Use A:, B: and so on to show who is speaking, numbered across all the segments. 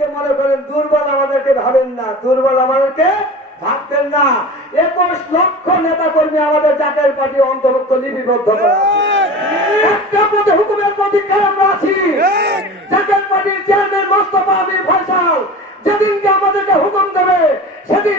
A: কে মনে করেন দুর্বল আমাদেরকে ভাবেন না, দুর্বল আমাদেরকে ভাবতেন না। একুশ লক্ষ নেতা কর্মী আমাদের জাতীয় পার্টি অন্তর্ভুক্ত লিপিবদ্ধ হুকুমের প্রতীক্ষায় আমরা আছি? জাতীয় পার্টির চেয়ারম্যান মোস্তফা আমির ফয়সাল যেদিনকে আমাদেরকে হুকুম দেবে, সেদিন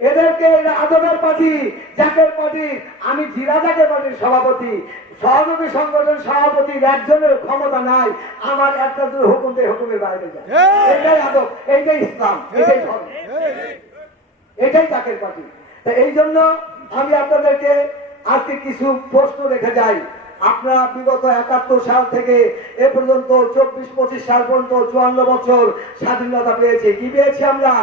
A: এদেরকে আদবের পার্টি জাকের পার্টি আমি জিরা জাকের পার্টির সভাপতি সহযোগী সংগঠন সভাপতির একজনের ক্ষমতা নাই আমার একটা দূর হুকুম দিয়ে হুকুমের বাইরে যায়। এটাই আদব এইটাই ইসলাম এটাই ধর্ম। এটাই জাকের পার্টি। তা এই জন্য আমি আপনাদেরকে আজকে কিছু প্রশ্ন রেখে যাই। আপনারা বিগত একাত্তর সাল থেকে এ পর্যন্ত চব্বিশ, পঁচিশ সাল পর্যন্ত চুয়ান্ন বছর স্বাধীনতা পেয়েছি। কি পেয়েছি আমরা?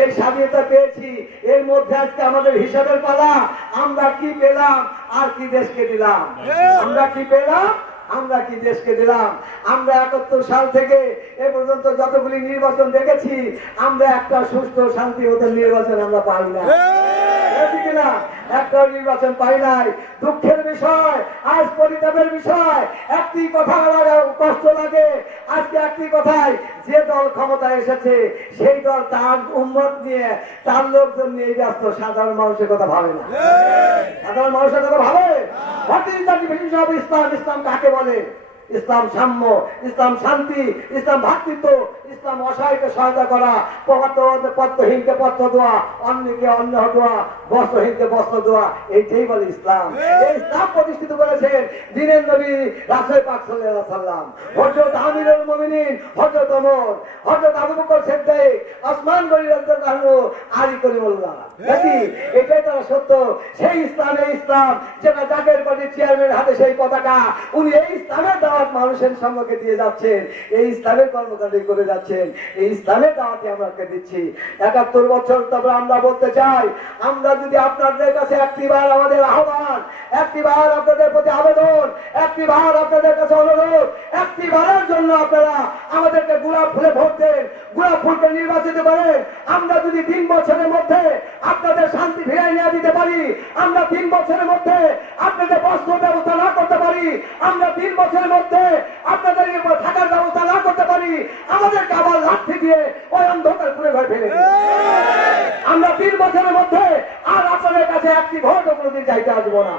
A: এই স্বাধীনতা পেয়েছি। এর মধ্যে আজকে আমাদের হিসাবের পালা। আমরা কি পেলাম? আর কি দেশকে দিলাম? আমরা কি পেলাম? আমরা কি দেশকে দিলাম? আমরা একাত্তর সাল থেকে এ পর্যন্ত যতগুলি নির্বাচন দেখেছি, আমরা একটা সুস্থ শান্তি হতে নির্বাচন আমরা পাই না। একটাও নির্বাচন পাই নাই। দুঃখের বিষয় আজ পরিতাপের বিষয়। একটি কথা কষ্ট লাগে। আজকে একটি কথায় যে দল ক্ষমতায় এসেছে সেই দল তার উন্মত নিয়ে তার লোকজন নিয়ে ব্যস্ত। সাধারণ মানুষের কথা ভাবে না। সাধারণ মানুষের কথা ভাবে? ইসলাম ইসলাম কাকে বলে? ইসলাম সাম্য ইসলাম শান্তি ইসলাম ভ্রাতৃত্ব ইসলাম অসহায়কে সহায়তা করা পত্র পত্রহীনকে পত্র দেওয়া অন্যকে অন্য দেওয়া বস্ত্রহীনকে বস্ত্র দেওয়া এইটাই বলে ইসলাম। এই ইসলাম প্রতিষ্ঠিত করেছেন দিনের নবী রাসূল পাক সাল্লাম হযরত আমিরুল মুমিনিন হযরত ওমর হযরত আবু বকর সিদ্দিক ওসমান গনি রাদিয়াল্লাহু আনহু আলী করিমুল্লাহ। নাকি? এটাই তারা সত্য। সেই ইসলামে ইসলাম যেটা জাকের পার্টির চেয়ারম্যান হাতে সেই পতাকা উনি এই দাওয়াত মানুষের সম্মুখে দিয়ে যাচ্ছেন। এই ইসলামের কর্মকাণ্ড করে যাচ্ছেন। এই ইসলামের দাওয়াতে আমরা দিচ্ছি। একাত্তর বছর তবে আমরা বলতে চাই, আমরা যদি আপনাদের কাছে একটিবার আমাদের আহ্বান, একটিবার আপনাদের প্রতি আবেদন, একটিবার আপনাদের কাছে অনুরোধ, একটিবারের জন্য আপনারা আমাদেরকে গোলাপ ফুলে ভোট দেন, গোলাপ ফুলকে নির্বাচিত করেন। আমরা যদি তিন বছরের মধ্যে আপনাদের শান্তি আমরা তিন বছরের মধ্যে আপনাদের বস্ত্র ব্যবস্থা না করতে পারি, আমরা তিন বছরের মধ্যে আপনাদের থাকার ব্যবস্থা না করতে পারি, আমাদের আবার লাঠি দিয়ে ওই অন্ধকার পুরে ঘরে ফেলে আমরা তিন বছরের মধ্যে আর আপনাদের কাছে একটি ভোট কোনোদিন চাইতে আসব না।